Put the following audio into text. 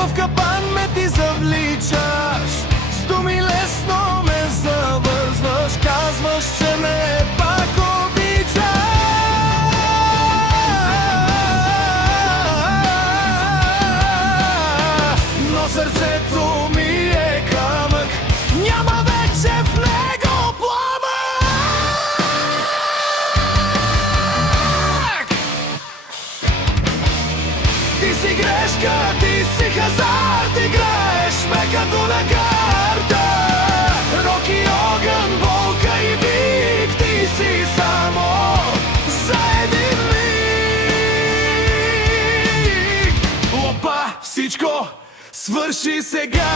В капан ме ти завличаш, с думи лесно ме завързваш, казваш, че ме пак обичаш. Но сърцето ми е камък, няма вече в него пламък. Ти си грешка, ти си хазарт, играеш ме като на карта. Рок и огън, болка и вик, ти си само за един миг. Опа, всичко свърши сега.